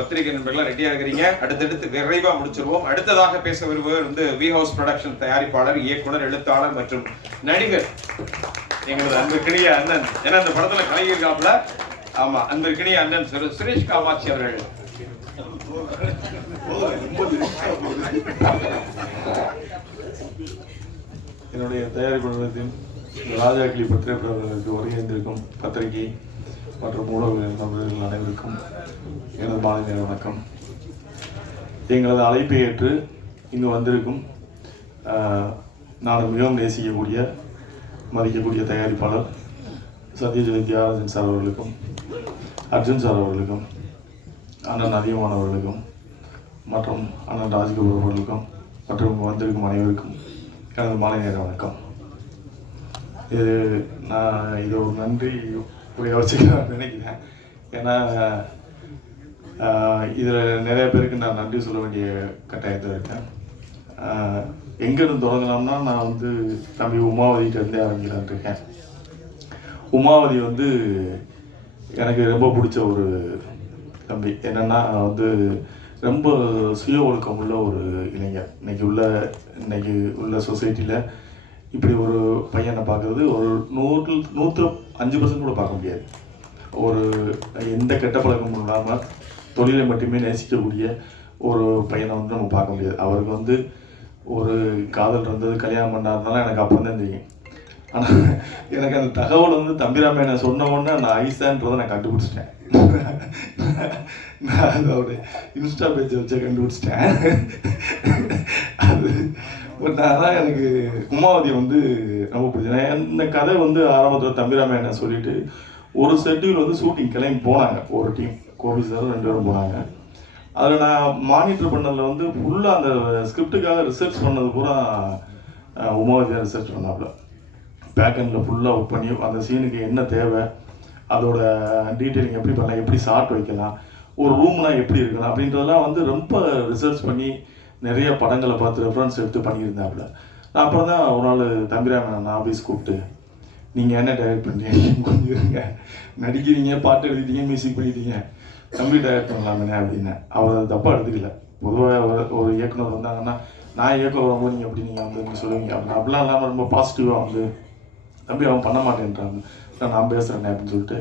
பத்திரிகை நண்பர்களாக ரெடியா இருக்கிறீங்க? அடுத்தடுத்து விரைவா முடிச்சிருவோம். அடுத்ததாக பேச வருபவர் வி ஹவுஸ் ப்ரொடக்ஷன் தயாரிப்பாளர், இயக்குனர், எழுத்தாளர் மற்றும் நடிகர் எங்களது அன்பிற்கினிய அண்ணன். ஏன்னா அந்த படத்துல கலைஞர்காப்ல ஆமா அன்பிற்கினிய அண்ணன் சுரேஷ் காமாட்சி அவர்கள். என்னுடைய தயாரிப்பு நிறுவனத்தின் ராஜாக்களி பத்திரிகையாளர்களுக்கு வருகின்றிருக்கும் பத்திரிகை மற்றும் ஊடக நண்பர்கள் அனைவருக்கும் எனது மாலை நேர வணக்கம். எங்களது அழைப்பை ஏற்று இங்கு வந்திருக்கும் நான் மிகவும் நேசிக்கக்கூடிய மதிக்கக்கூடிய தயாரிப்பாளர் சத்யஜித் தியாகராஜன் சார் அவர்களுக்கும், அர்ஜுன் சார் அவர்களுக்கும், அண்ணன் அதிகமான் அவர்களுக்கும் மற்றும் அண்ணன் ராஜ்கபூர் அவர்களுக்கும் மற்றும் வந்திருக்கும் அனைவருக்கும் எனது மாலை நேர வணக்கம். இது ஒரு நன்றி உடைய வச்சுக்கலாம் நினைக்கிறேன். ஏன்னா இதில் நிறைய பேருக்கு நான் நன்றி சொல்ல வேண்டிய கட்டாயத்தில் இருக்கேன். எங்கேருந்து தொடங்கலாம்னா நான் தம்பி உமாவதிகிட்டேருந்தே ஆரம்பிக்கலான் இருக்கேன். உமாவதி எனக்கு ரொம்ப பிடிச்ச ஒரு தம்பி. என்னென்னா ரொம்ப சுய ஒழுக்கம் உள்ள ஒரு இளைஞர். இன்னைக்கு உள்ள சொசைட்டியில் இப்படி ஒரு பையனை பார்க்குறது ஒரு 105% கூட பார்க்க முடியாது. ஒரு எந்த கெட்ட பழக்கமும் இல்லாமல் தொழிலை மட்டுமே நேசிக்கக்கூடிய ஒரு பையனை நம்ம பார்க்க முடியாது. அவருக்கு ஒரு காதல் இருந்தது, கல்யாணம் பண்ணாதனால எனக்கு அப்போ தான் தெரியும். ஆனால் எனக்கு அந்த தகவல் தம்பிராமையனை சொன்ன உடனே நான் ஐசான்றதை நான் கண்டுபிடிச்சிட்டேன். நான் அதோட இன்ஸ்டா பேஜை வச்சே கண்டுபிடிச்சிட்டேன். அது பட் ஆனால் எனக்கு உமாவதி ரொம்ப பிடிச்சேன். இந்த கதை ஆரம்பத்தில் தம்பிராமையனை சொல்லிட்டு ஒரு ஷெட்யூல் ஷூட்டிங் கிளம்பி போனாங்க. ஒரு டீம் கோபி சார் 2 பேரும் போனாங்க. அதில் நான் மானிட்டர் பண்ணதில் ஃபுல்லாக அந்த ஸ்கிரிப்டுக்காக ரிசர்ச் பண்ணது பூரா உமாவதியாக ரிசர்ச் பண்ணாப்புல. பேக்கெண்டில் ஃபுல்லாக ஒர்க் பண்ணி அந்த சீனுக்கு என்ன தேவை, அதோட டீட்டெயிலிங் எப்படி பண்ணலாம், எப்படி ஷார்ட் வைக்கலாம், ஒரு ரூம்னா எப்படி இருக்கலாம் அப்படின்றதெல்லாம் ரொம்ப ரிசர்ச் பண்ணி நிறைய படங்களை பார்த்து ரெஃபரன்ஸ் எடுத்து பண்ணியிருந்தாப்புல. நான் அப்புறம் தான் ஒரு நாள் தம்பிராமன் ஆஃபீஸ் கூப்பிட்டு, நீங்கள் என்ன டைரக்ட் பண்ணுறீங்க, கொஞ்சம் இருங்க, நடிக்கிறீங்க, பாட்டு எழுதிட்டீங்க, மியூசிக் பண்ணிட்டீங்க, தம்பி டைரக்ட் பண்ணலாமே அப்படின்னேன். அவர் அதை தப்பாக எடுத்துக்கல. பொதுவாக ஒரு இயக்குனர் வந்தாங்கன்னா நான் இயக்குனர் வரும்போது நீங்கள் எப்படி நீங்கள் சொல்லுவீங்க அப்படின்னு அப்படிலாம் இல்லாமல் ரொம்ப பாசிட்டிவாக தம்பி அவன் பண்ண மாட்டேன்றாங்க, நான் பேசுகிறேன் அப்படின்னு சொல்லிட்டு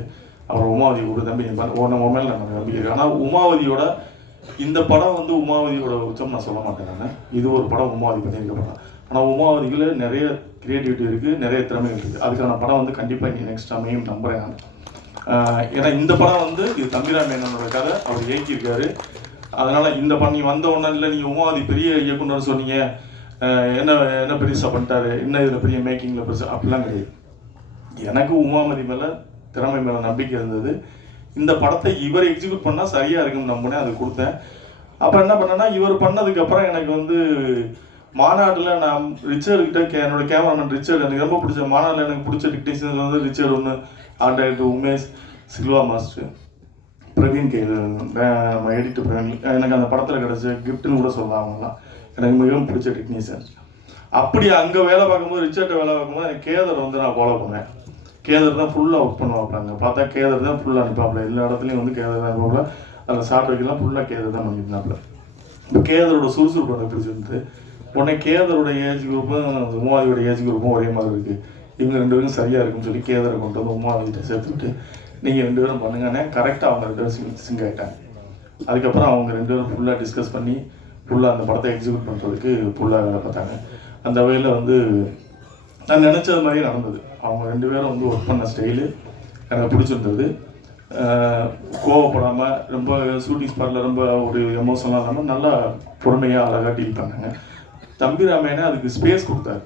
அப்புறம் உமாவதி கூப்பிட்டு, தம்பி உன்னை மொபைல் நான் நம்பிக்கிறேன். ஆனால் உமாவதியோட இந்த படம் உமாவதியோட உச்சம் நான் சொல்ல மாட்டேன். நான் இது ஒரு படம் உமாவதி பண்ணியிருக்க படம். ஆனால் உமாவதிக்குள்ள நிறைய கிரியேட்டிவிட்டி இருக்குது, நிறைய திறமைகள் இருக்குது. அதுக்கான படம் கண்டிப்பாக இங்கே நெக்ஸ்ட் அமையும் நம்புகிறேன் நான். ஏன்னா இந்த படம் இது தம்பிராமேனனோட கதை, அவர் இயக்கியிருக்காரு. அதனால் இந்த பண்ணி வந்த உடனே இல்லை நீங்கள் உமாவதி பெரிய இயக்குனர் சொன்னீங்க, என்ன பெருசாக பண்ணிட்டாரு, என்ன இதில் பெரிய மேக்கிங்கில் பெருசாக அப்படிலாம் கிடையாது. எனக்கு உமாவதி மேலே திறமை மேலே நம்பிக்கை இருந்தது. இந்த படத்தை இவர் எக்ஸிக்யூட் பண்ணால் சரியாக இருக்குன்னு நம்பினேன், அது கொடுத்தேன். அப்போ என்ன பண்ணேன்னா இவர் பண்ணதுக்கப்புறம் எனக்கு மாநாட்டில் நான் ரிச்சர்ட்கிட்ட என்னோட கேமராமேன் ரிச்சர்ட், எனக்கு ரொம்ப பிடிச்ச மாநாட்டில் எனக்கு பிடிச்ச டெக்னீஷியன் ரிச்சர்ட் ஒன்று, art director Umesh, Silva master, Praveen கையில், நம்ம எடிட்டர் பிரவீன். எனக்கு அந்த படத்தில் கிடச்ச கிஃப்ட்டுன்னு கூட சொல்லலாம். அவங்களாம் எனக்கு மிகவும் பிடிச்ச டெக்னீஷியன். அப்படி அங்கே வேலை பார்க்கும்போது ரிச்சர்ட்டை வேலை பார்க்கும்போது எனக்கு கேதர் நான் ஃபாலோ பண்ணேன். கேதர் தான் ஃபுல்லாக ஒர்க் பண்ணுவாப்பில். அங்கே பார்த்தா கேதர் தான் ஃபுல்லாக அனுப்பாப்பில். எல்லா இடத்துலையும் கேதர் தான் இருப்பாப்புல. அதில் ஷார்ட் வைக்கலாம் ஃபுல்லாக கேதர் தான் பண்ணியிருந்தாப்புல. இப்போ கேதரோட சுறுசுறுப்பு எனக்கு பிடிச்சிருந்து உடனே கேதரோட ஏஜ் குரூப்பும் உமாவதியோட ஏஜ் குரூப்பும் ஒரே மாதிரி இருக்குது, இவங்க 2 பேரும் சரியாக இருக்குன்னு சொல்லி கேதரை கொண்டு உமாவதிகிட்ட சேர்த்துக்கிட்டு நீங்கள் 2 பேரும் பண்ணுங்கன்னே. கரெக்டாக அவங்க 2 பேரும் சிங்க் ஆகிட்டாங்க. அதுக்கப்புறம் அவங்க 2 பேரும் ஃபுல்லாக டிஸ்கஸ் பண்ணி ஃபுல்லாக அந்த படத்தை எக்ஸிக்யூட் பண்ணுறதுக்கு ஃபுல்லாக வேலை பார்த்தாங்க. அந்த வகையில் நான் நினச்சது மாதிரியே நடந்தது. அவங்க 2 பேரும் ஒர்க் பண்ண ஸ்டைலு எனக்கு பிடிச்சிருந்தது. கோவப்படாமல் ரொம்ப ஷூட்டிங் ஸ்பாட்டில் ரொம்ப ஒரு எமோஷனலாக இல்லாமல் நல்லா பொறுமையாக அழகாக டீல் பண்ணாங்க. தம்பிராமையனே அதுக்கு ஸ்பேஸ் கொடுத்தாரு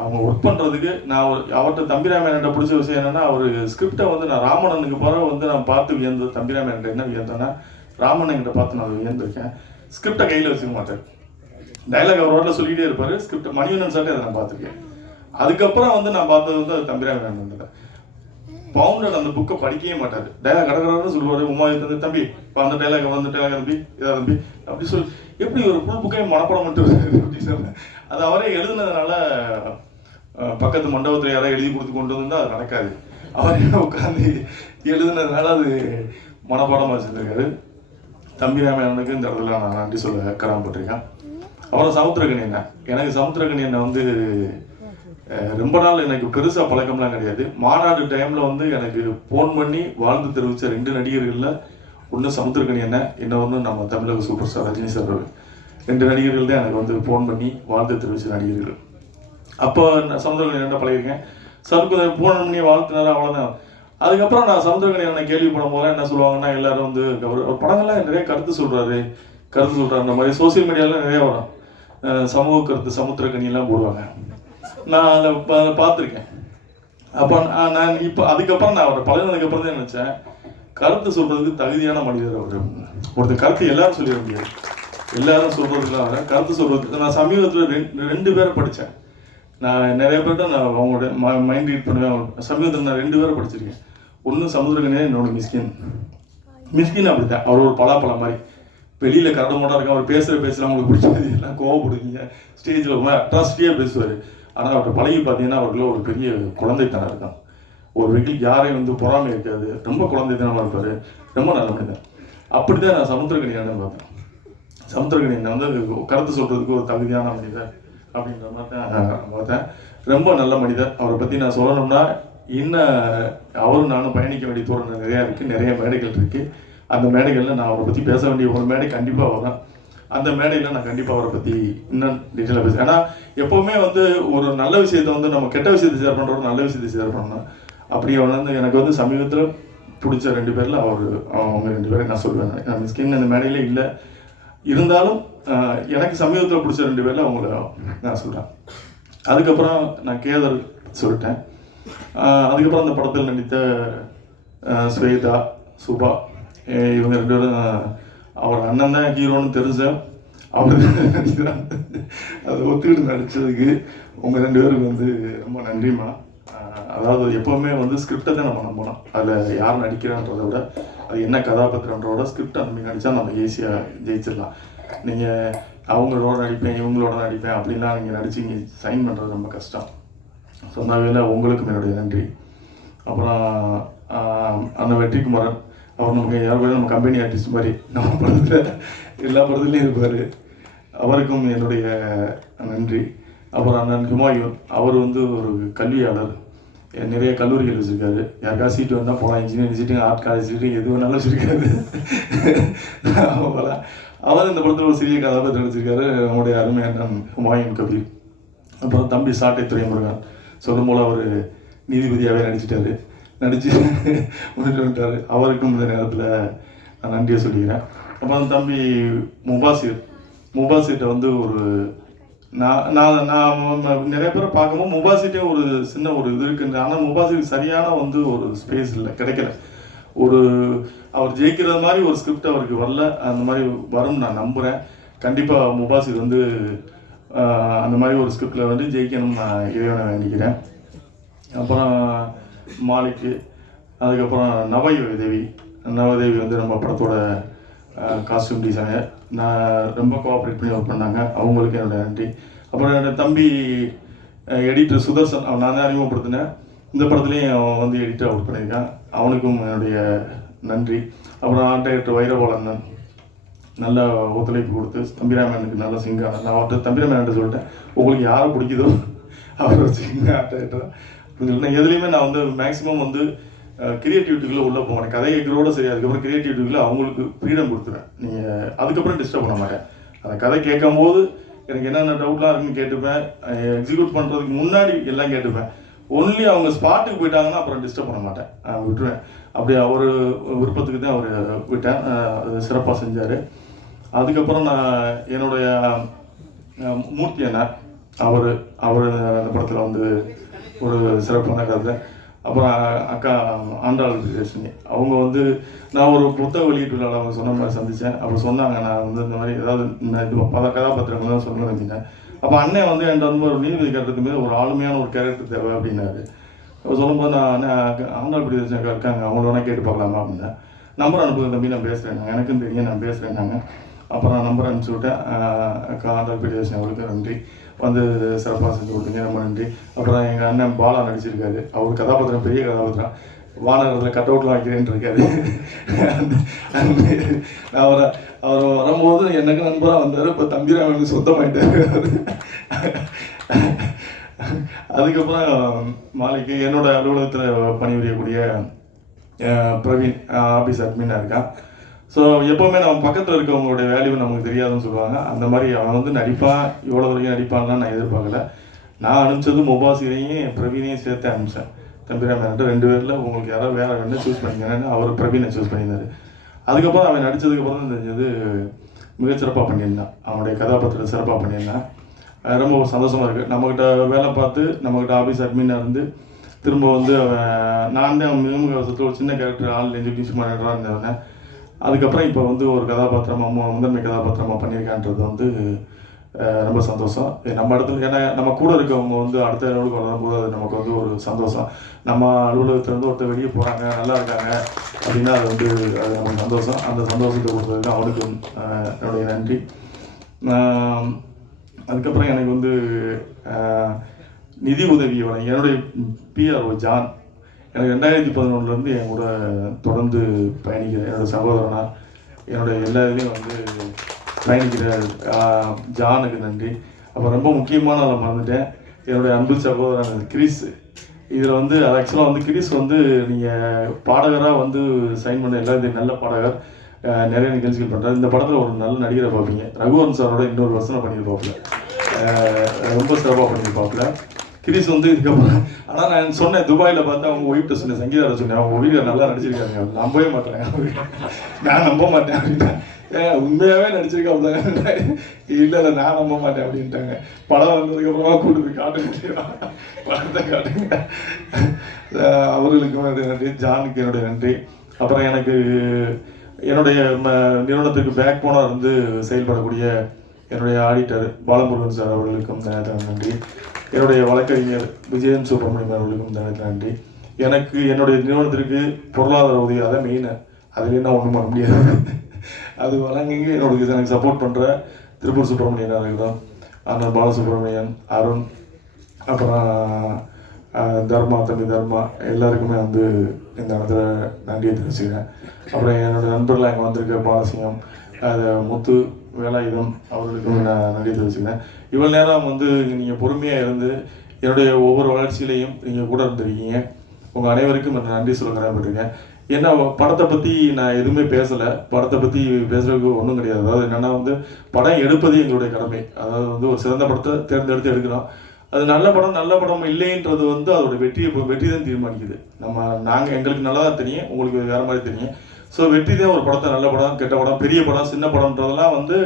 அவங்க ஒர்க் பண்ணுறதுக்கு. நான் அவர்கிட்ட தம்பிராமையன்கிட்ட பிடிச்ச விஷயம் என்னென்னா, அவர் ஸ்கிரிப்டை நான் ராமணனுக்கு பிறகு நான் பார்த்து வியந்தது. தம்பிராமையன்கிட்ட என்ன வியந்தேன்னா, ராமணன்கிட்ட பார்த்து நான் வியந்திருக்கேன். ஸ்கிரிப்டை கையில் வச்சுக்க மாட்டார், டைலாக் அவர் ரோட்டில் சொல்லிகிட்டே இருப்பார். ஸ்கிரிப்டை மணிவண்ணன் சார்ட்டே அதை நான் பார்த்துருக்கேன். அதுக்கப்புறம் நான் பார்த்தது அது தம்பிராமையன் வந்தது. பவுண்டர் அந்த புக்கை படிக்கவே மாட்டார், டைலாக் கடற்கரான்னு சொல்லுவார். உமாவதி தம்பி இப்போ அந்த டைலாக் தம்பி இதை தம்பி அப்படி சொல்லி எப்படி ஒரு புல் புக்கையும் மனப்படம் மட்டும் அப்படின்னு சொன்னேன். அது அவரே எழுதுனதுனால பக்கத்து மண்டபத்தில் யாராவது எழுதி கொடுத்து கொண்டு வந்தால் அது நடக்காது. அவரே உட்காந்து எழுதுனதுனால அது மனப்பாடமாக வச்சுருக்காரு. தம்பிராம அண்ணனுக்கு இந்த இடத்துல நான் நன்றி சொல்ல கடமைப்பட்டிருக்கேன். அப்புறம் சமுத்திரக்கனி அண்ணன், எனக்கு சமுத்திரக்கனி அண்ணன் வந்து ரொம்ப நாள் எனக்கு பெருசாக பழக்கம்லாம் கிடையாது. மாநாடு டைமில் வந்து எனக்கு ஃபோன் பண்ணி வாழ்த்து தெரிவித்த 2 நடிகர்களில் ஒன்று சமுத்திரக்கனி அண்ணன், இன்னொன்று நம்ம தமிழக சூப்பர் ஸ்டார் ரஜினி சார். 2 நடிகர்கள் தான் எனக்கு வந்து ஃபோன் பண்ணி வாழ்த்து தெரிவித்த நடிகர்கள். அப்போ நான் சமுத்திரக்கனி அண்ணன் பழகிருக்கேன். சருக்கு ஃபோன் பண்ணி வாழ்த்துனாரு, அவ்வளோதான். அதுக்கப்புறம் நான் சமுத்திரக்கனி அண்ணன் கேள்விப்படும் போது என்ன சொல்லுவாங்கன்னா, எல்லாரும் வந்து அவர் படங்கள்லாம் நிறைய கருத்து சொல்கிறாரு அந்த மாதிரி சோசியல் மீடியாவில் நிறைய வரும், சமூக கருத்து சமுத்திரக்கனியெல்லாம் போடுவாங்க. நான் அதை பார்த்துருக்கேன். அப்போ நான் இப்போ அதுக்கப்புறம் நான் அவரை பழகினதுக்கப்புறம் தான் நினச்சேன், கருத்து சொல்கிறதுக்கு தகுதியான மனிதர் அவர். ஒருத்தர் கருத்து எல்லாரும் சொல்லிட முடியாது, எல்லாரும் சொல்கிறதுக்குலாம் கருத்து சொல்கிறதுக்கு. நான் சமீபத்தில் 2 பேரை படித்தேன். நான் நிறைய பேர்கிட்ட நான் அவங்களோட மைண்ட் ரீட் பண்ணுவேன். சமீபத்தில் நான் 2 பேரை படிச்சிருக்கேன். ஒன்று சமுத்திரக்கனியே, இன்னொன்று மிஸ்கின் அப்படி தான். அவர் ஒரு பலாப்பழம் மாதிரி, வெளியில் கரடு மோட்டாக இருக்கும். அவர் பேசுகிற அவங்களுக்கு பிடிச்சது எல்லாம் கோவப்படுவீங்க, ஸ்டேஜில் ஒரு மாதிரி அட்ராசிட்டியாக பேசுவார். ஆனால் அவர்கிட்ட பழகி பார்த்தீங்கன்னா அவருக்குள்ள ஒரு பெரிய குழந்தைத்தனம் இருக்கும். ஒரு வகையில் யாரையும் வந்து பொறாமை இருக்காது, ரொம்ப குழந்தைத்தனமாக இருப்பார், ரொம்ப நல்ல மனிதன். அப்படி தான் நான் சமுத்திரக்கனி அண்ணன் பார்த்தேன். சமுத்திரக்கனி அண்ணன் வந்து கருத்து சொல்கிறதுக்கு ஒரு தகுதியான மனிதர் அப்படின்ற மாதிரி தான் பார்த்தேன். ரொம்ப நல்ல மனிதர். அவரை பற்றி நான் சொல்லணும்னா இன்னும் அவரும் நானும் பயணிக்க வேண்டிய தூரம் நிறையா இருக்குது, நிறைய மேடைகள் இருக்குது. அந்த மேடைகளில் நான் அவரை பற்றி பேச வேண்டிய ஒரு மேடை கண்டிப்பாக வரேன். அந்த மேடையில் நான் கண்டிப்பாக அவரை பற்றி இன்னும் டீட்டெயிலாக பேசுவேன். ஏன்னா எப்போவுமே வந்து ஒரு நல்ல விஷயத்தை வந்து நம்ம கெட்ட விஷயத்தை ஷேர் பண்ணுற ஒரு நல்ல விஷயத்தை ஷேர் பண்ணணும். அப்படி வந்து எனக்கு வந்து சமீபத்தில் பிடிச்ச 2 பேரில் அவங்க 2 பேரை நான் சொல்லுவேன். நான் மிஸ்கின் அந்த மேடையில் இல்லை, இருந்தாலும் எனக்கு சமீபத்தில் பிடிச்ச 2 பேரில் அவங்கள நான் சொல்கிறேன். அதுக்கப்புறம் நான் கேதர் சொல்லிட்டேன். அதுக்கப்புறம் அந்த படத்தில் நடித்த ஸ்வேதா, சுபா, இவங்க 2 பேரும் அவர் அண்ணன் தான் ஹீரோன்னு தெரிஞ்சேன். அவர் அதை ஒத்துக்கிட்டு நடித்ததுக்கு உங்கள் 2 பேருக்கு வந்து ரொம்ப நன்றிம்மா. அதாவது எப்போவுமே வந்து ஸ்கிரிப்டை தான் நம்ம நம்பணும். அதில் யார் நடிக்கிறான்றதை விட அது என்ன கதாபாத்திரன்றோட ஸ்கிரிப்ட் அந்த மாதிரி நடித்தா நம்ம ஈஸியாக ஜெயிச்சிடலாம். நீங்கள் அவங்களோட நடிப்பேன் இவங்களோட நடிப்பேன் அப்படின்லாம் நீங்கள் நடித்து இங்கே சைன் பண்ணுறது ரொம்ப கஷ்டம். ஸோ அந்த வகையில் உங்களுக்கும் என்னுடைய நன்றி. அப்புறம் அந்த வெற்றிக்குமரன், அவர் நமக்கு யாரும் நம்ம கம்பெனி ஆர்டிஸ்ட் மாதிரி நம்ம படத்தில் எல்லா படத்துலையும் இருப்பார், அவருக்கும் என்னுடைய நன்றி. அப்புறம் அண்ணன் ஹுமாயூன், அவர் வந்து ஒரு கல்வியாளர், நிறைய கல்லூரிகள் வச்சுருக்காரு. யாருக்காவது சீட்டு வந்தால் போகலாம், இன்ஜினியரிங் சீட்டு, ஆர்ட் காலேஜ் சீட்டு, எது வேணாலும் வச்சுருக்காரு. அவர் இந்த படத்தில் ஒரு சிறிய கதாபாத்திரம் நடிச்சிருக்காரு, நம்முடைய அருமையான ஹுமாயூன் கபீர். அப்புறம் தம்பி சாட்டை துரைமுருகன், சொல்லும் போல் அவர் நீதிபதியாகவே நடித்து முன்னிட்டு வந்துட்டார். அவருக்கும் இந்த நேரத்தில் நான் நன்றியை சொல்லிக்கிறேன். அப்புறம் தம்பி முபாசிர்கிட்ட வந்து ஒரு நான் நிறைய பேரை பார்க்கும்போது முபாசிட்டே ஒரு சின்ன ஒரு இது இருக்குன்ற, ஆனால் முபாசிக்கு சரியான வந்து ஒரு ஸ்பேஸ் இல்லை, கிடைக்கல. அவர் ஜெயிக்கிறது மாதிரி ஒரு ஸ்கிரிப்ட் அவருக்கு வரல. அந்த மாதிரி வரும்னு நான் நம்புகிறேன். கண்டிப்பாக முபாசிர் வந்து அந்த மாதிரி ஒரு ஸ்கிரிப்டில் வந்து ஜெயிக்கணும்னு நான் இறைவனை வேண்டிக்கிறேன். அப்புறம் மாலிக்கு, அதுக்கப்புறம் நவதேவி வந்து நம்ம படத்தோட காஸ்டியூம் டிசைனர், நான் ரொம்ப கோஆப்ரேட் பண்ணி ஒர்க் பண்ணாங்க, அவங்களுக்கு என்னோட நன்றி. அப்புறம் என்னோடய தம்பி எடிட்டர் சுதர்சன், அவன் நான் தான் அறிமுகப்படுத்தினேன். இந்த படத்துலேயும் அவன் வந்து எடிட்டர் ஒர்க் பண்ணியிருக்கான், அவனுக்கும் என்னுடைய நன்றி. அப்புறம் ஆர்ட் டைரக்டர் வைரபாலன் நல்ல ஒத்துழைப்பு கொடுத்து தம்பிராமனுக்கு நல்ல சிங்கம். நான் அவர்கிட்ட தம்பிராமன் சொல்லிட்டேன், உங்களுக்கு யாரை பிடிக்குதோ அவர் வச்சுக்கோங்க ஆர்ட் டைரக்டர் அப்படின்னு சொல்லிட்டேன். எதுலேயுமே நான் வந்து மேக்ஸிமம் வந்து கிரியேட்டிவிட்டிக்குள்ளே உள்ளே போவேன். கதை கேட்குறோட சரி, அதுக்கப்புறம் கிரியேட்டிவிட்டிக்குள்ளே அவங்களுக்கு ஃப்ரீடம் கொடுத்துருவேன். நீங்கள் அதுக்கப்புறம் டிஸ்டர்ப் பண்ண மாட்டேன். அந்த கதை கேட்கும் போது எனக்கு என்னென்ன டவுட்லாம் இருக்குன்னு கேட்டுப்பேன், எக்ஸிக்யூட் பண்ணுறதுக்கு முன்னாடி எல்லாம் கேட்டுப்பேன். ஒன்லி அவங்க ஸ்பாட்டுக்கு போயிட்டாங்கன்னா அப்புறம் டிஸ்டர்ப் பண்ண மாட்டேன், விட்டுருவேன். அப்படி அவர் விருப்பத்துக்கு தான் அவர் விட்டேன், அது சிறப்பாக செஞ்சார். அதுக்கப்புறம் நான் என்னுடைய மூர்த்தி அண்ணா, அவர் அந்த படத்தில் வந்து ஒரு சிறப்பான கதை. அப்புறம் அக்கா ஆண்டாள் ரேஷினி, அவங்க வந்து நான் ஒரு புத்தக வெளியீட்டு விழாவில் அவங்க சொன்ன மாதிரி சந்தித்தேன். அப்போ சொன்னாங்க, நான் வந்து இந்த மாதிரி ஏதாவது இது பல கதாபாத்திரங்கள் தான் சொல்லணும்னு வச்சுட்டேன். அப்போ அண்ணன் வந்து என்கிட்ட வந்து ஒரு நீதிபதி கேரக்டருக்கு மீது ஒரு ஆளுமையான ஒரு கேரக்டர் தேவை அப்படின்னாரு. அப்போ சொல்லும்போது நான் ஆண்டாள் ரேஷினி இருக்காங்க, அவங்கள வேணால் கேட்டு பார்க்கலாமா அப்படின்னேன். நம்பர் அனுப்புங்க தம்பி, நான் பேசுகிறேன், எனக்கும் தெரியும், நான் பேசுகிறேன்னாங்க. அப்புறம் நான் நம்பர் அனுப்பிச்சி விட்டேன். ஆண்டாள் ரேஷினி அவங்களுக்கு நன்றி, வந்து சிறப்பாக செஞ்சு கொடுத்தீங்க, ரொம்ப நன்றி. அப்புறம் எங்கள் அண்ணன் பாலா நடிச்சிருக்காரு, அவர் கதாபாத்திரம் பெரிய கதாபாத்திரம். வானகரத்தில் கட் அவுட்லாம் வைக்கிறேன்னு இருக்காரு. அவர் வரும்போது எனக்கு நண்பராக வந்தார். இப்போ தம்பிராமனுக்கு சொந்தமாயிட்டார். அதுக்கப்புறம் மாலைக்கு என்னோட அலுவலகத்தில் பணிபுரியக்கூடிய பிரவீன் ஆஃபீஸ் அட்மினாக இருக்கான். ஸோ எப்போவுமே நம்ம பக்கத்தில் இருக்கவங்களுடைய வேல்யூ நமக்கு தெரியாதுன்னு சொல்லுவாங்க. அந்த மாதிரி அவன் வந்து நடிப்பான், இவ்வளோ வரைக்கும் நடிப்பான்லாம் நான் எதிர்பார்க்கல. நான் அனுப்பிச்சது முபாசிரையும் பிரவீனையும் சேர்த்து அனுப்பிச்சேன். தம்பிராமன்ட்டு 2 பேரில் உங்களுக்கு யாராவது வேறு வேணும் சூஸ் பண்ணிக்கணும்னு அவர் பிரவீனை சூஸ் பண்ணியிருந்தார். அதுக்கப்புறம் அவன் நடித்ததுக்கப்புறம் தான் தெரிஞ்சது மிகச்சிறப்பாக பண்ணியிருந்தான். அவனுடைய கதாபாத்திரத்தை சிறப்பாக பண்ணியிருந்தான். ரொம்ப சந்தோஷமாக இருக்குது. நம்மக்கிட்ட வேலை பார்த்து நம்மக்கிட்ட ஆஃபீஸ் அட்மினாக இருந்து திரும்ப வந்து நான் தான் மிகமுகவசத்தில் ஒரு சின்ன கேரக்டர் ஆள் இன்ட்ரடியூஸ் பண்ணிடுறான் இருந்தவன். அதுக்கப்புறம் இப்போ வந்து ஒரு கதாபாத்திரமாக முதன்மை கதாபாத்திரமாக பண்ணியிருக்கான்றது வந்து ரொம்ப சந்தோஷம். நம்ம இடத்துல ஏன்னா நம்ம கூட இருக்கவங்க வந்து அடுத்த லெவலுக்கு வளரும்போது அது நமக்கு வந்து ஒரு சந்தோஷம். நம்ம அலுவலகத்துலேருந்து ஒருத்தர் வெளியே போகிறாங்க, நல்லா இருக்காங்க அப்படின்னா அது வந்து அது நமக்கு சந்தோஷம். அந்த சந்தோஷத்தை கொடுத்ததுக்கு அவனுக்கு என்னுடைய நன்றி. அதுக்கப்புறம் எனக்கு வந்து நிதி உதவி வழங்கி என்னுடைய பிஆர்ஓ ஜான் எனக்கு 2011 என் கூட தொடர்ந்து பயணிக்கிற என்னோடய சகோதரனா என்னுடைய எல்லா இதுலேயும் வந்து பயணிக்கிற ஜானுக்கு நன்றி. அப்போ ரொம்ப முக்கியமான அதை மறந்துட்டேன், என்னுடைய அன்பு சகோதரன் கிரிஸ். இதில் வந்து அது ஆக்சுவலாக வந்து கிரிஸ் வந்து நீங்கள் பாடகராக வந்து சைன் பண்ண எல்லா நல்ல பாடகர், நிறைய நிகழ்ச்சிகள் பண்ணுறாரு. இந்த படத்தில் ஒரு நல்ல நடிகரை பார்ப்பீங்க. ரகுவரன் சாரோட இன்னொரு வருஷம் பண்ணியிருப்பாப்புல, ரொம்ப சிறப்பாக பண்ணியிருப்பாப்புல கிரிஸ் வந்து. இதுக்கப்புறம் ஆனால் நான் சொன்னேன் துபாயில் பார்த்தா அவங்க ஒய்ஃப்ட்ட சொன்னேன், சங்கீதாரை சொன்னேன், அவங்க வீட்டில் நல்லா நடிச்சிருக்காங்க, நம்பவே மாட்டேன், நான் நம்ப மாட்டேன் அப்படின்ட்டேன். உண்மையாகவே நடிச்சிருக்காப்புல. இல்லை நான் நம்ப மாட்டேன் அப்படின்ட்டாங்க. படம் வந்ததுக்கப்புறமா கூட்டு போய் காட்டுங்க, படத்தை காட்டுங்க. அவர்களுக்கும் என்னுடைய நன்றி, ஜானுக்கு என்னுடைய நன்றி. அப்புறம் எனக்கு என்னுடைய நிறுவனத்துக்கு பேக் போனாக இருந்து செயல்படக்கூடிய என்னுடைய ஆடிட்டர் பாலமுருகன் சார் அவர்களுக்கும் நன்றி. என்னுடைய வழக்கறிஞர் விஜயன் சுப்பிரமணியம் அவர்களுக்கும் நன்றி. எனக்கு என்னுடைய நிறுவனத்திற்கு பொருளாதார உதவி அதான் மெயின், அதுலேயும் நான் ஒன்றும் பண்ண முடியாது. அது வழங்கி எனக்கு சப்போர்ட் பண்ணுற திருப்பூர் சுப்பிரமணியன் அவர்களும், அண்ணன் பாலசுப்ரமணியன், அருண், அப்புறம் தர்மா, தம்பி தர்மா, எல்லாருக்குமே வந்து இந்த இடத்துல நன்றியை தெரிவிச்சுக்கிறேன். அப்புறம் என்னோடய நண்பர்கள் அங்கே வந்திருக்க பாலசிங்கம், முத்து, வேலாயுதம் அவர்களுக்கும் நான் நன்றி தெரிவிச்சுக்கிறேன். இவ்வளோ நேரம் வந்து நீங்கள் பொறுமையாக இருந்து என்னுடைய ஒவ்வொரு வளர்ச்சியிலையும் நீங்கள் கூட இருந்திருக்கீங்க. உங்கள் அனைவருக்கும் நான் நன்றி சொல்ல கடமைப்பட்டிருக்கேன். ஏன்னா படத்தை பற்றி நான் எதுவுமே பேசலை, படத்தை பற்றி பேசுகிறதுக்கு ஒன்றும் கிடையாது. அதாவது என்னென்னா வந்து படம் எடுப்பது எங்களுடைய கடமை. அதாவது வந்து ஒரு சிறந்த படத்தை தேர்ந்தெடுத்து எடுக்கிறோம். அது நல்ல படம் இல்லைன்றது வந்து அதோட வெற்றி தான் தீர்மானிக்குது. எங்களுக்கு நல்லா தான் தெரியும், உங்களுக்கு வேறு மாதிரி தெரியும். ஸோ வெற்றி தான் ஒரு படத்தை நல்ல படம், கெட்ட படம், பெரிய படம், சின்ன படம்ன்றதெல்லாம் வந்து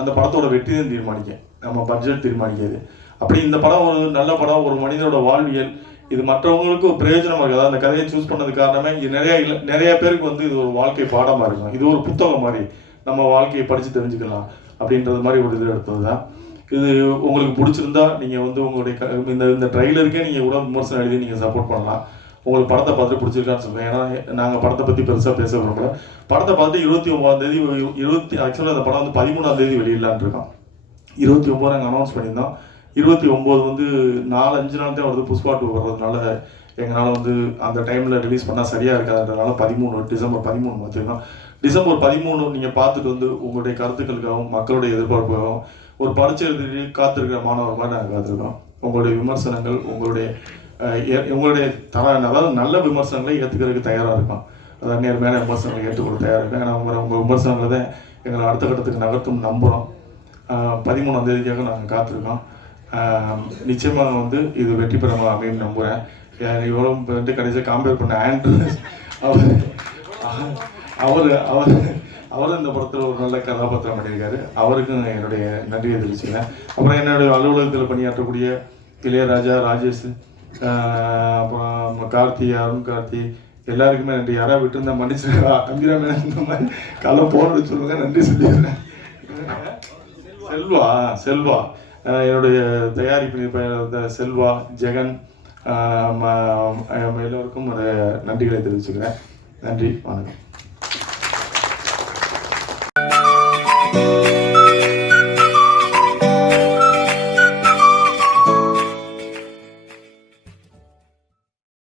அந்த படத்தோட வெற்றி தான் தீர்மானிக்கும், நம்ம பட்ஜெட் தீர்மானிக்காது. அப்படி இந்த படம் ஒரு நல்ல படம், ஒரு மனிதனோட வாழ்வியல், இது மற்றவங்களுக்கு பிரயோஜனமாக இருக்குது. அதாவது அந்த கதையை சூஸ் பண்ணது காரணமே இது நிறைய பேருக்கு வந்து இது ஒரு வாழ்க்கை பாடமாக இருக்கும். இது ஒரு புத்தகம் மாதிரி நம்ம வாழ்க்கையை படித்து தெரிஞ்சுக்கலாம் அப்படின்றது மாதிரி ஒரு இது எடுத்தது தான். இது உங்களுக்கு பிடிச்சிருந்தா நீங்கள் வந்து உங்களுடைய இந்த ட்ரைலருக்கே நீங்கள் கூட விமர்சனம் எழுதி நீங்கள் சப்போர்ட் பண்ணலாம். உங்களுக்கு படத்தை பார்த்துட்டு பிடிச்சிருக்கான்னு சொல்லுவேன். ஏன்னா நாங்கள் படத்தை பற்றி பெருசாக பேச விரும்பல. படத்தை பார்த்து 29 ஆக்சுவலாக அந்த படம் வந்து 13 வெளியிடலான் இருக்கோம். 29 நாங்கள் அனௌன்ஸ் பண்ணியிருந்தோம். 29 வந்து 4-5 நாள் தான் வருது. புஷ்பா 2 வர்றதுனால எங்களால் வந்து அந்த டைமில் ரிலீஸ் பண்ணால் சரியாக இருக்காதுன்றதுனால டிசம்பர் 13 வச்சுருக்கோம். டிசம்பர் 13 நீங்கள் பார்த்துட்டு வந்து உங்களுடைய கருத்துக்களுக்காகவும் மக்களுடைய எதிர்பார்ப்புக்காகவும் ஒரு பரீட்சை எழுதி காத்திருக்கிற மாணவர் மாதிரி நாங்கள் காத்திருக்கோம். உங்களுடைய விமர்சனங்கள், உங்களுடைய அதாவது நல்ல விமர்சனங்களை ஏற்றுக்கிறதுக்கு தயாராக இருக்கும். அதாவது நேர்மையான விமர்சனங்களை ஏற்றுக்கொள்ள தயாராக இருக்கும். ஏன்னா உங்கள் விமர்சனங்களை தான் எங்களை அடுத்த கட்டத்துக்கு நகர்த்தும் நம்புகிறோம். 13ஆம் தேதிக்காக நாங்கள் காத்திருக்கோம். நிச்சயமாக வந்து இது வெற்றி பெற அமையும் நம்புகிறேன். இவ்வளோ வந்து கடைசியாக கம்பேர் பண்ண ஆண்ட்ரூஸ் அவர் இந்த படத்தில் ஒரு நல்ல கதாபாத்திரம் பண்ணியிருக்காரு. அவருக்கும் என்னுடைய நன்றியை தெரிவிச்சுக்கிறேன். அப்புறம் என்னுடைய அலுவலகத்தில் பணியாற்றக்கூடிய இளையராஜா, ராஜேஷ், அப்புறம் கார்த்தி, அருண் கார்த்தி, எல்லாருக்குமே நன்றி. யாராவது விட்டுருந்தா மன்னிச்சிருக்கா, தம்பிராமே இந்த மாதிரி காலை போன சொல்லுங்க, நன்றி சொல்லிடுறேன். செல்வா என்னுடைய தயாரிப்பு செல்வா, ஜெகன், எல்லோருக்கும் ஒரு நன்றிகளை தெரிவிச்சுக்கிறேன். நன்றி, வணக்கம்.